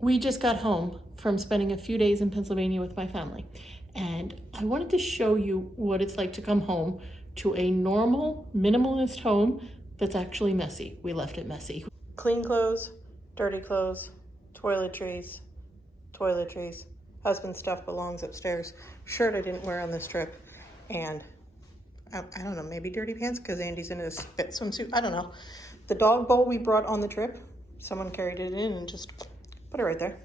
we just got home from spending a few days in Pennsylvania with my family, and I wanted to show you what it's like to come home to a normal minimalist home that's actually messy. We left it messy. Clean clothes, dirty clothes, toiletries. Husband's stuff belongs upstairs. Shirt I didn't wear on this trip, and I don't know, maybe dirty pants because Andy's in his fit swimsuit. I don't know. The dog bowl we brought on the trip, someone carried it in and just put it right there.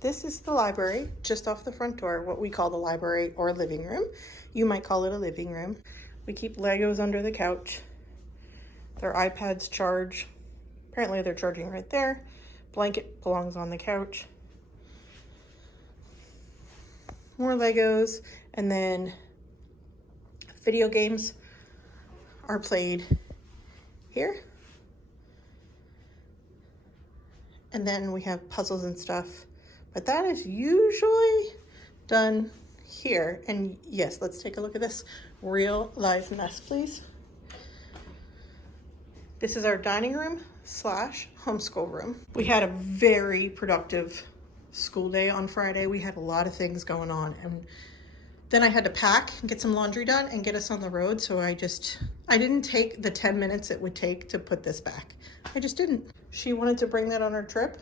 This is the library just off the front door, what we call the library or living room. You might call it a living room. We keep Legos under the couch. Their iPads charge. Apparently they're charging right there. Blanket belongs on the couch. More Legos, and then video games are played here. And then we have puzzles and stuff, but that is usually done here. And yes, let's take a look at this real life mess, please. This is our dining room / homeschool room. We had a very productive school day on Friday. We had a lot of things going on, and then I had to pack and get some laundry done and get us on the road. So I didn't take the 10 minutes it would take to put this back. I just didn't. She wanted to bring that on her trip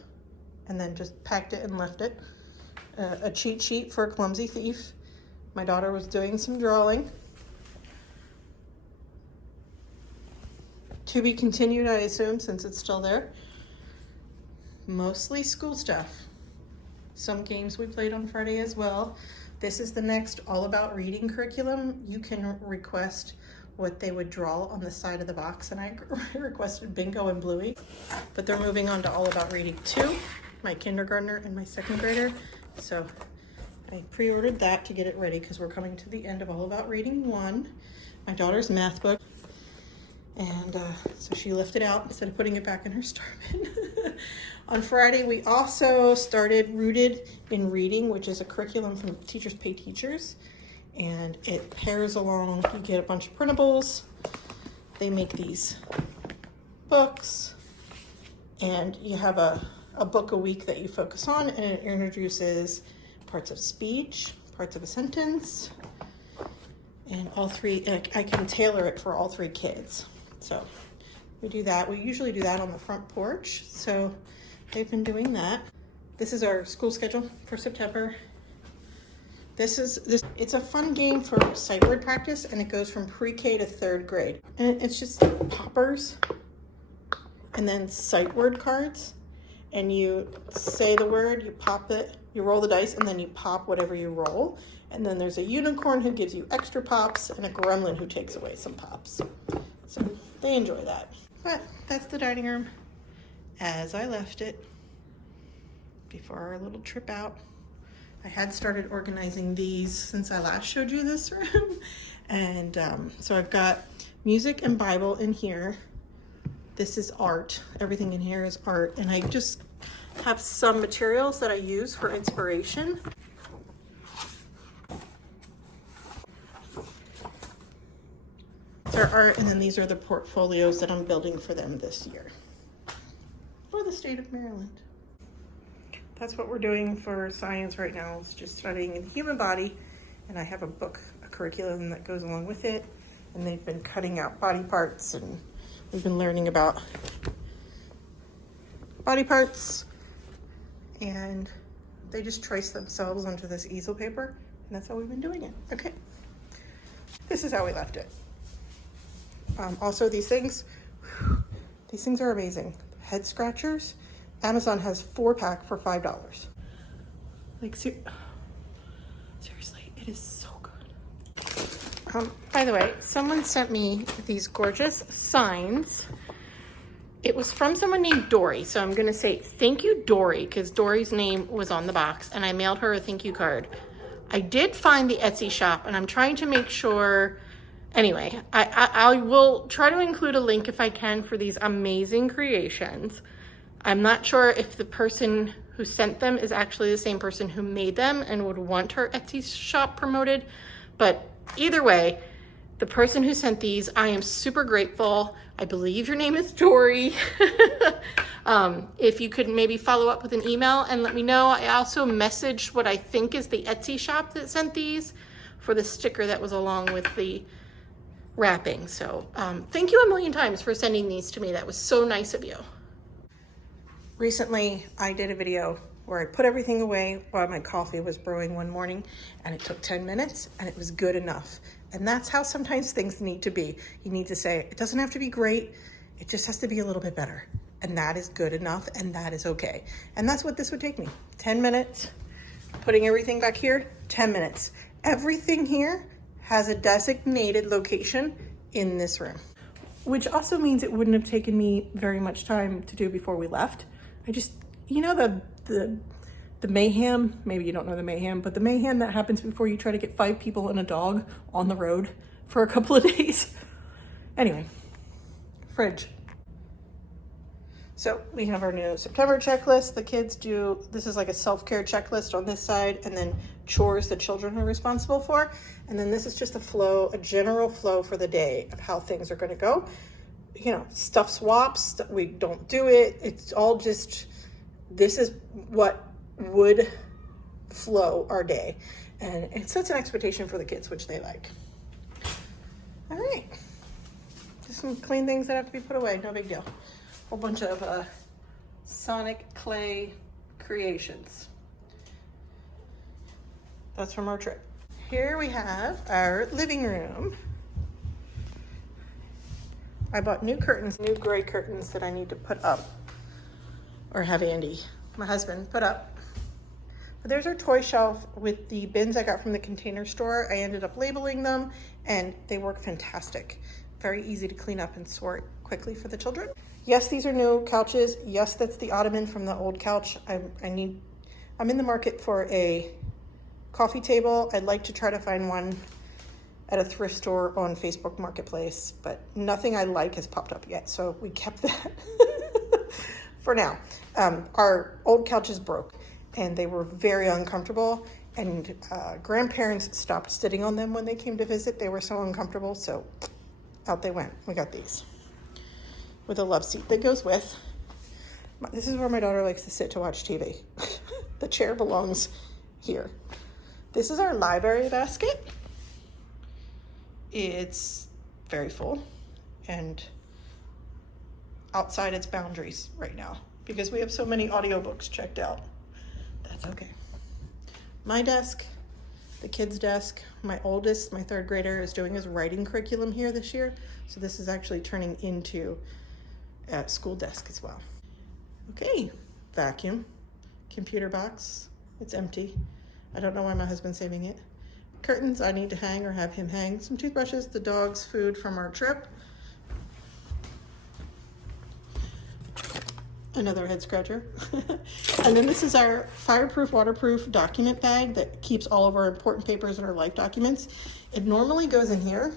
and then just packed it and left it. A cheat sheet for a clumsy thief. My daughter was doing some drawing. To be continued, I assume, since it's still there. Mostly school stuff. Some games we played on Friday as well. This is the next All About Reading curriculum. You can request what they would draw on the side of the box, and I requested Bingo and Bluey, but they're moving on to All About Reading 2, my kindergartner and my second grader. So I pre-ordered that to get it ready because we're coming to the end of All About Reading 1, my daughter's math book. And so she left it out instead of putting it back in her star bin. On Friday, we also started Rooted in Reading, which is a curriculum from Teachers Pay Teachers. And it pairs along, you get a bunch of printables. They make these books, and you have a book a week that you focus on, and it introduces parts of speech, parts of a sentence, and all three. I can tailor it for all three kids. So we do that. We usually do that on the front porch. So they've been doing that. This is our school schedule for September. It's a fun game for sight word practice, and it goes from pre-K to 3rd grade. And it's just poppers and then sight word cards. And you say the word, you pop it, you roll the dice, and then you pop whatever you roll. And then there's a unicorn who gives you extra pops and a gremlin who takes away some pops. So they enjoy that. But that's the dining room as I left it before our little trip out. I had started organizing these since I last showed you this room. And so I've got music and Bible in here. This is art. Everything in here is art. And I just have some materials that I use for inspiration. Their art, and then these are the portfolios that I'm building for them this year for the state of Maryland. That's what we're doing for science right now. It's just studying the human body, and I have a book, a curriculum that goes along with it, and they've been cutting out body parts, and we've been learning about body parts, and they just trace themselves onto this easel paper, and that's how we've been doing it. Okay, this is how we left it. Also, these things are amazing. Head scratchers. Amazon has 4-pack for $5. Like, seriously, it is so good. By the way, someone sent me these gorgeous signs. It was from someone named Dory, so I'm gonna say thank you, Dory, because Dory's name was on the box, and I mailed her a thank you card. I did find the Etsy shop, and I'm trying to make sure. Anyway, I will try to include a link if I can for these amazing creations. I'm not sure if the person who sent them is actually the same person who made them and would want her Etsy shop promoted, but either way, The person who sent these, I am super grateful. I believe your name is Dory. If you could maybe follow up with an email and let me know. I also messaged what I think is the Etsy shop that sent these for the sticker that was along with the wrapping. So thank you a million times for sending these to me. That was so nice of you. Recently, I did a video where I put everything away while my coffee was brewing one morning, and it took 10 minutes and it was good enough. And that's how sometimes things need to be. You need to say, it doesn't have to be great, it just has to be a little bit better. And that is good enough, and that is okay. And that's what this would take me. 10 minutes, putting everything back here, 10 minutes. Everything here has a designated location in this room, which also means it wouldn't have taken me very much time to do before we left. I just, you know, the mayhem, maybe you don't know the mayhem, but the mayhem that happens before you try to get 5 people and a dog on the road for a couple of days. Anyway, fridge. So we have our new September checklist. The kids do, this is like a self-care checklist on this side, and then chores the children are responsible for. And then this is just a flow, a general flow for the day of how things are going to go. You know, stuff swaps, we don't do it. It's all just, this is what would flow our day. And it sets an expectation for the kids, which they like. All right. Just some clean things that have to be put away. No big deal. Whole bunch of Sonic clay creations. That's from our trip. Here we have our living room. I bought new curtains, new gray curtains that I need to put up, or have Andy, my husband, put up. But there's our toy shelf with the bins I got from the Container Store. I ended up labeling them, and they work fantastic. Very easy to clean up and sort quickly for the children. Yes, these are new couches. Yes, that's the ottoman from the old couch. I'm in the market for a coffee table. I'd like to try to find one at a thrift store on Facebook Marketplace, but nothing I like has popped up yet, so we kept that for now. Our old couches broke, and they were very uncomfortable, and grandparents stopped sitting on them when they came to visit. They were so uncomfortable, so out they went. We got these with a love seat that goes with. This is where my daughter likes to sit to watch TV. The chair belongs here. This is our library basket. It's very full and outside its boundaries right now because we have so many audiobooks checked out. That's okay. My desk, the kids' desk, my oldest, my 3rd grader, is doing his writing curriculum here this year. So this is actually turning into a school desk as well. Okay, vacuum, computer box, it's empty. I don't know why my husband's saving it. Curtains I need to hang or have him hang. Some toothbrushes, the dog's food from our trip. Another head scratcher. And then this is our fireproof, waterproof document bag that keeps all of our important papers and our life documents. It normally goes in here,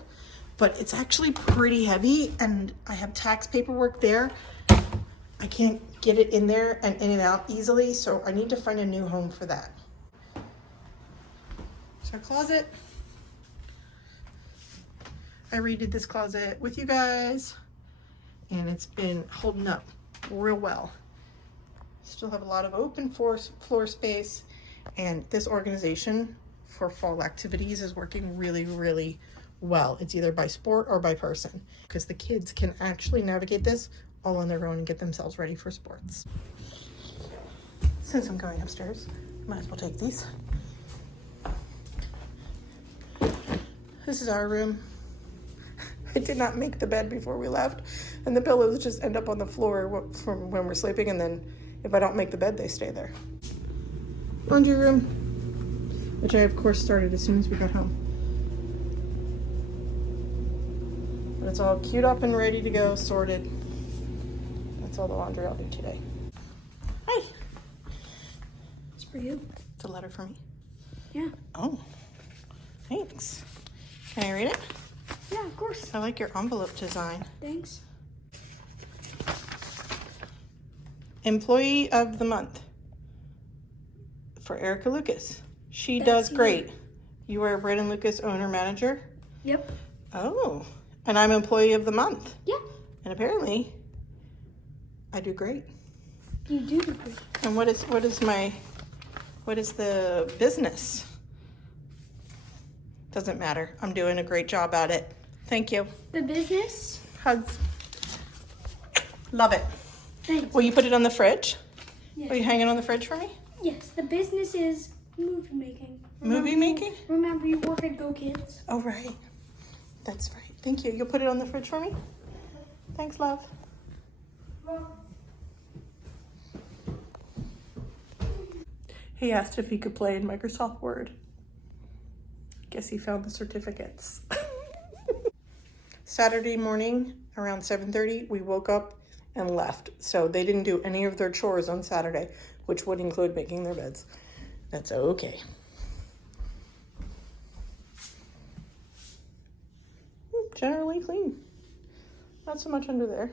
but it's actually pretty heavy, and I have tax paperwork there. I can't get it in there and in and out easily, so I need to find a new home for that. It's our closet. I redid this closet with you guys, and it's been holding up real well. Still have a lot of open floor space, and this organization for fall activities is working really, really well. It's either by sport or by person, because the kids can actually navigate this all on their own and get themselves ready for sports. Since I'm going upstairs, might as well take these. This is our room. I did not make the bed before we left, and the pillows just end up on the floor from when we're sleeping, and then if I don't make the bed, they stay there. Laundry room, which I of course started as soon as we got home. But it's all queued up and ready to go, sorted. That's all the laundry I'll do today. Hi. It's for you. It's a letter for me. Yeah. Oh, thanks. Can I read it? Yeah, of course. I like your envelope design. Thanks. Employee of the month for Erica Lucas. She does great. You are Brandon Lucas, owner manager. Yep. Oh, and I'm employee of the month. Yeah. And apparently, I do great. You do great. And what is the business? Doesn't matter. I'm doing a great job at it. Thank you. The business? Hugs. Love it. Thanks. Will you put it on the fridge? Yes. Will you hang it on the fridge for me? Yes, the business is movie making. Movie making? Remember you work at Go Kids? Oh, right. That's right. Thank you. You'll put it on the fridge for me? Thanks, love. He asked if he could play in Microsoft Word. Guess he found the certificates. Saturday morning around 7:30, we woke up and left. So they didn't do any of their chores on Saturday, which would include making their beds. That's okay. Generally clean. Not so much under there.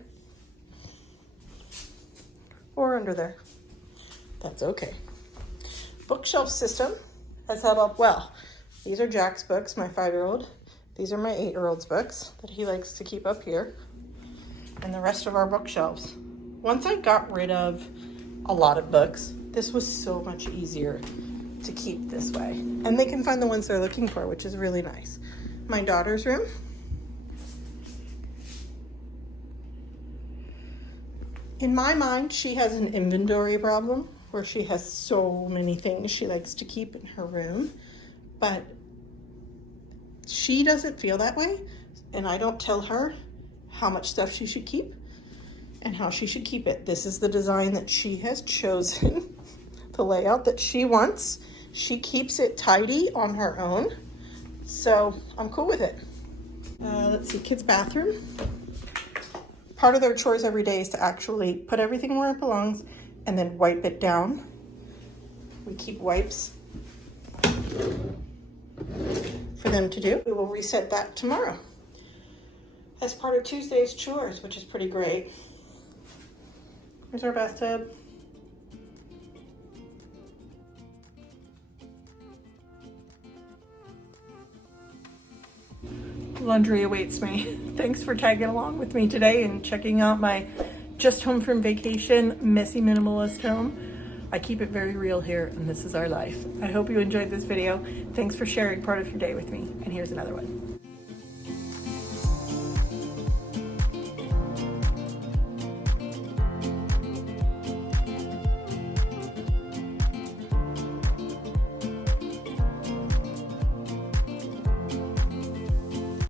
Or under there. That's okay. Bookshelf system has held up well. These are Jack's books, my 5-year-old. These are my 8-year-old's books that he likes to keep up here. And the rest of our bookshelves. Once I got rid of a lot of books, this was so much easier to keep this way. And they can find the ones they're looking for, which is really nice. My daughter's room. In my mind, she has an inventory problem where she has so many things she likes to keep in her room, but she doesn't feel that way, and I don't tell her how much stuff she should keep and how she should keep it. This is the design that she has chosen, the layout that she wants. She keeps it tidy on her own, so I'm cool with it. Let's see, kids' bathroom. Part of their chores every day is to actually put everything where it belongs and then wipe it down. We keep wipes for them to do. We will reset that tomorrow as part of Tuesday's chores, which is pretty great. Here's our bathtub. Laundry awaits me. Thanks for tagging along with me today and checking out my just home from vacation, messy minimalist home. I keep it very real here, and this is our life. I hope you enjoyed this video. Thanks for sharing part of your day with me, and here's another one.